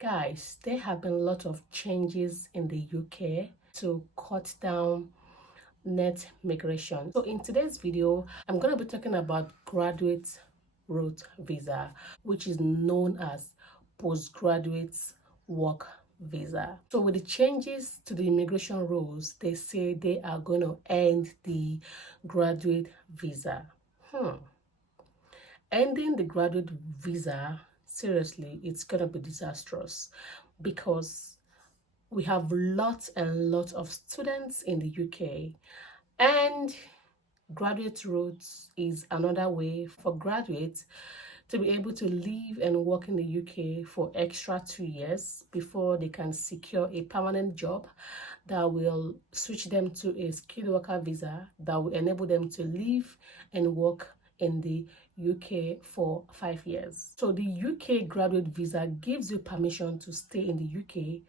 Guys, there have been a lot of changes in the UK to cut down net migration. So in today's video, I'm going to be talking about graduate route visa, which is known as postgraduate work visa. So with the changes to the immigration rules, they say they are going to end the graduate visa. Ending the graduate visa, seriously, it's going to be disastrous because we have lots and lots of students in the UK, and graduate routes is another way for graduates to be able to live and work in the UK for extra 2 years before they can secure a permanent job that will switch them to a skilled worker visa that will enable them to live and work in the UK for 5 years. So the UK graduate visa gives you permission to stay in the UK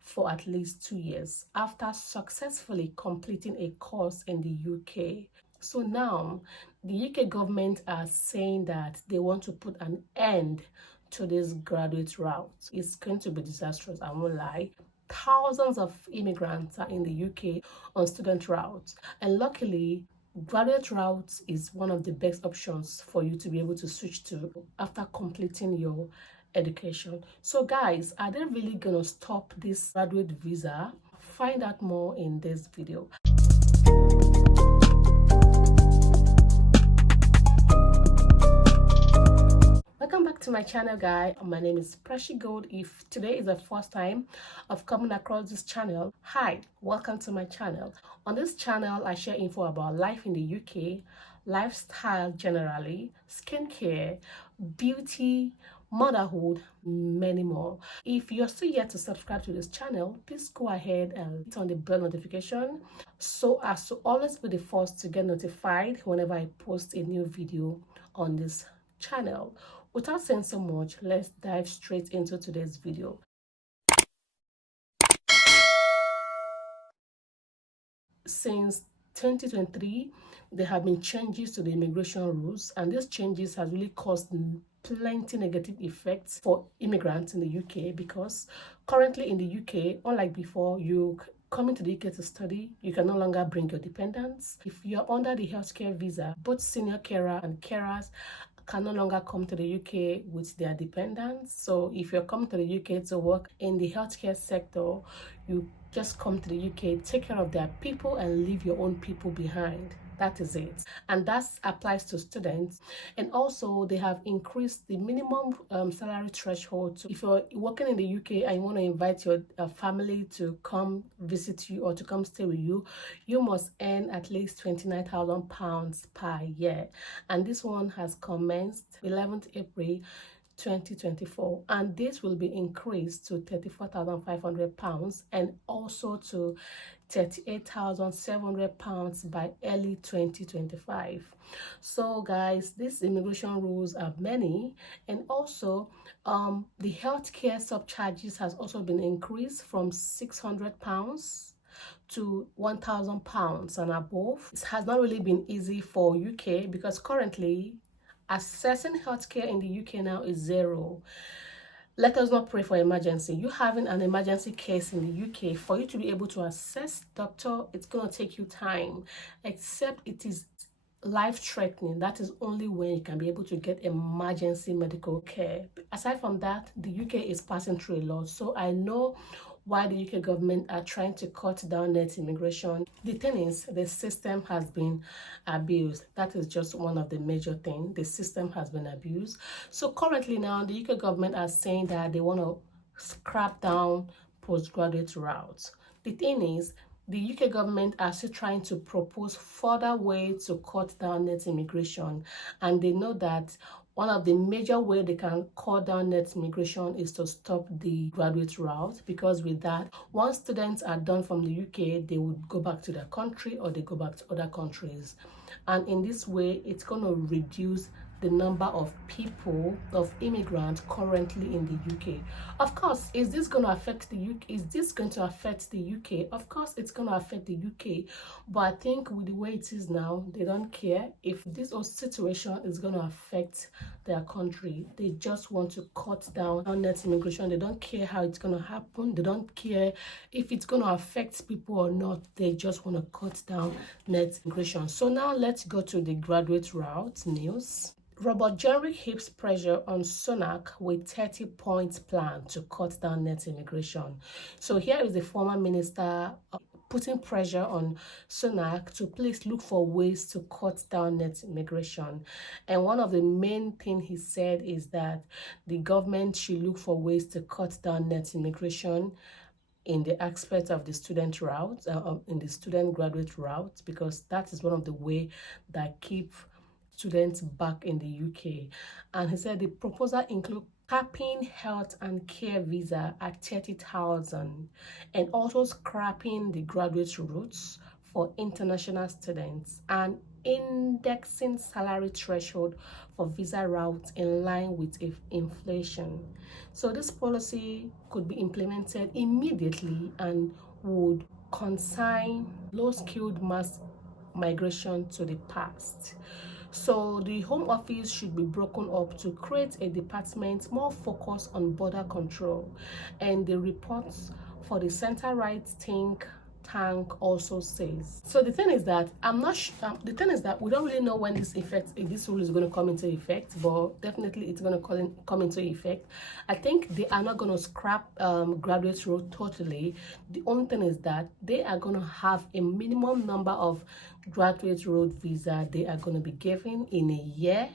for at least 2 years after successfully completing a course in the UK. So now the UK government are saying that they want to put an end to this graduate route. It's going to be disastrous, I won't lie. Thousands of immigrants are in the UK on student routes, and luckily graduate route is one of the best options for you to be able to switch to after completing your education. So guys, are they really gonna stop this graduate visa? Find out more in this video. Welcome back to my channel, guys. My name is Precious Gold. If today is the first time of coming across this channel, hi, welcome to my channel. On this channel, I share info about life in the UK, lifestyle generally, skincare, beauty, motherhood, many more. If you're still yet to subscribe to this channel, please go ahead and hit on the bell notification so as to always be the first to get notified whenever I post a new video on this channel. Without saying so much, let's dive straight into today's video. Since 2023, there have been changes to the immigration rules, and these changes has really caused plenty negative effects for immigrants in the UK, because currently in the UK, unlike before, you coming to the UK to study, you can no longer bring your dependents. If you're under the healthcare visa, both senior carer and carers can no longer come to the UK with their dependents. So if you're coming to the UK to work in the healthcare sector, you just come to the UK, take care of their people and leave your own people behind. That is it. And that applies to students. And also they have increased the minimum salary threshold. So if you're working in the UK and you want to invite your family to come visit you or to come stay with you, you must earn at least £29,000 per year. And this one has commenced 11th April 2024, and this will be increased to £34,500 and also to £38,700 by early 2025. So guys, these immigration rules are many, and also the healthcare subcharges has also been increased from £600 to £1,000 and above. It has not really been easy for UK because currently accessing healthcare in the UK now is zero. Let us not pray for emergency. You having an emergency case in the UK, for you to be able to access doctor, it's going to take you time, except it is life-threatening. That is only when you can be able to get emergency medical care. Aside from that, the UK is passing through a lot, so I know why the UK government are trying to cut down net immigration. The thing is, the system has been abused. That is just one of the major things. The system has been abused. So currently now, the UK government are saying that they want to scrap down postgraduate routes. The thing is, the UK government are still trying to propose further ways to cut down net immigration, and they know that one of the major ways they can cut down net migration is to stop the graduate route, because with that, once students are done from the UK, they would go back to their country or they go back to other countries. And in this way, it's going to reduce the number of people, of immigrants currently in the UK. Of course, is this going to affect the UK? Is this going to affect the UK? Of course, it's going to affect the UK. But I think with the way it is now, they don't care if this whole situation is going to affect their country. They just want to cut down on net immigration. They don't care how it's going to happen. They don't care if it's going to affect people or not. They just want to cut down net immigration. So now let's go to the graduate route news. Robert Jenrick heaps pressure on Sunak with 30-point plan to cut down net immigration. So here is the former minister putting pressure on Sunak to please look for ways to cut down net immigration. And one of the main things he said is that the government should look for ways to cut down net immigration in the aspect of the student route, in the student graduate route, because that is one of the ways that keep students back in the UK. And he said the proposal include capping health and care visa at 30,000 and also scrapping the graduate routes for international students and indexing salary threshold for visa routes in line with inflation. So this policy could be implemented immediately and would consign low-skilled mass migration to the past. So the Home Office should be broken up to create a department more focused on border control. And the reports for the center-right think tank also says. So the thing is that the thing is that we don't really know when this rule is going to come into effect, but definitely it's going to come into effect. I think they are not going to scrap graduate road totally. The only thing is that they are going to have a minimum number of graduate road visa they are going to be given in a year.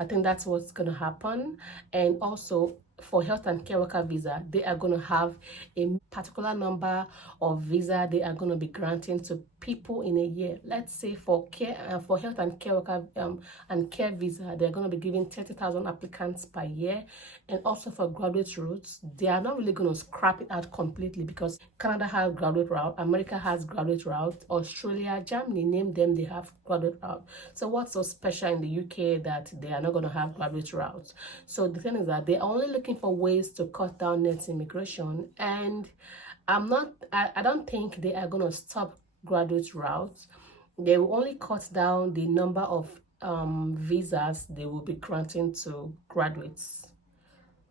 I think that's what's going to happen. And also for health and care worker visa, they are going to have a particular number of visa they are going to be granting to people in a year. Let's say for care, for health and care worker and care visa, they're going to be giving 30,000 applicants per year. And also for graduate routes, they are not really going to scrap it out completely because Canada has graduate route, America has graduate route, Australia, Germany, name them, they have graduate route. So what's so special in the UK that they are not going to have graduate routes? So the thing is that they are only looking for ways to cut down net immigration, and I don't think they are going to stop graduate routes. They will only cut down the number of visas they will be granting to graduates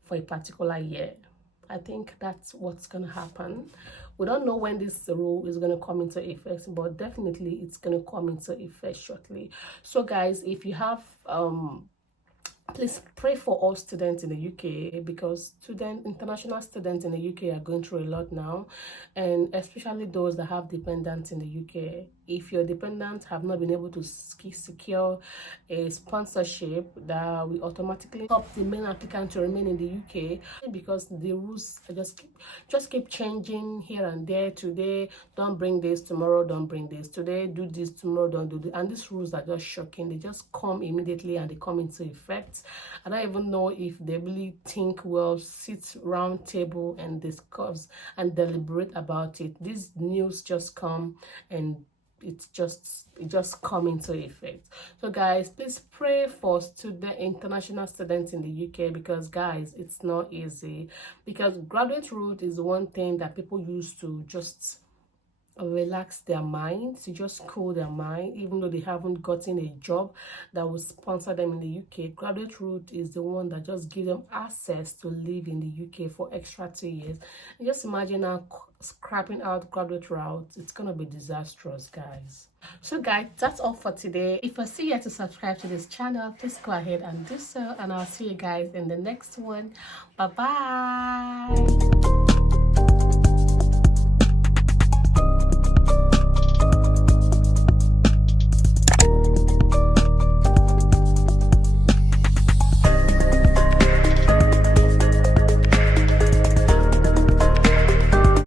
for a particular year. I think that's what's going to happen. We don't know when this rule is going to come into effect, but definitely it's going to come into effect shortly. So guys, if you have please pray for all students in the UK, because international students in the UK are going through a lot now, and especially those that have dependents in the UK. If your dependents have not been able to secure a sponsorship, that will automatically stop the main applicant to remain in the UK, because the rules just keep changing here and there. Today, don't bring this; tomorrow, don't bring this. Today, do this; tomorrow, don't do this. And these rules are just shocking. They just come immediately and they come into effect. I don't even know if they really think, well, sit round table and discuss and deliberate about it. These news just come and it just come into effect. So guys, please pray for international students in the UK, because guys, it's not easy, because graduate route is one thing that people use to just relax their minds, to just cool their mind, even though they haven't gotten a job that will sponsor them in the UK. Graduate route is the one that just gives them access to live in the UK for extra 2 years. And just imagine now scrapping out graduate routes. It's gonna be disastrous, guys. So guys, that's all for today. If you're still yet to subscribe to this channel, please go ahead and do so, and I'll see you guys in the next one. Bye bye.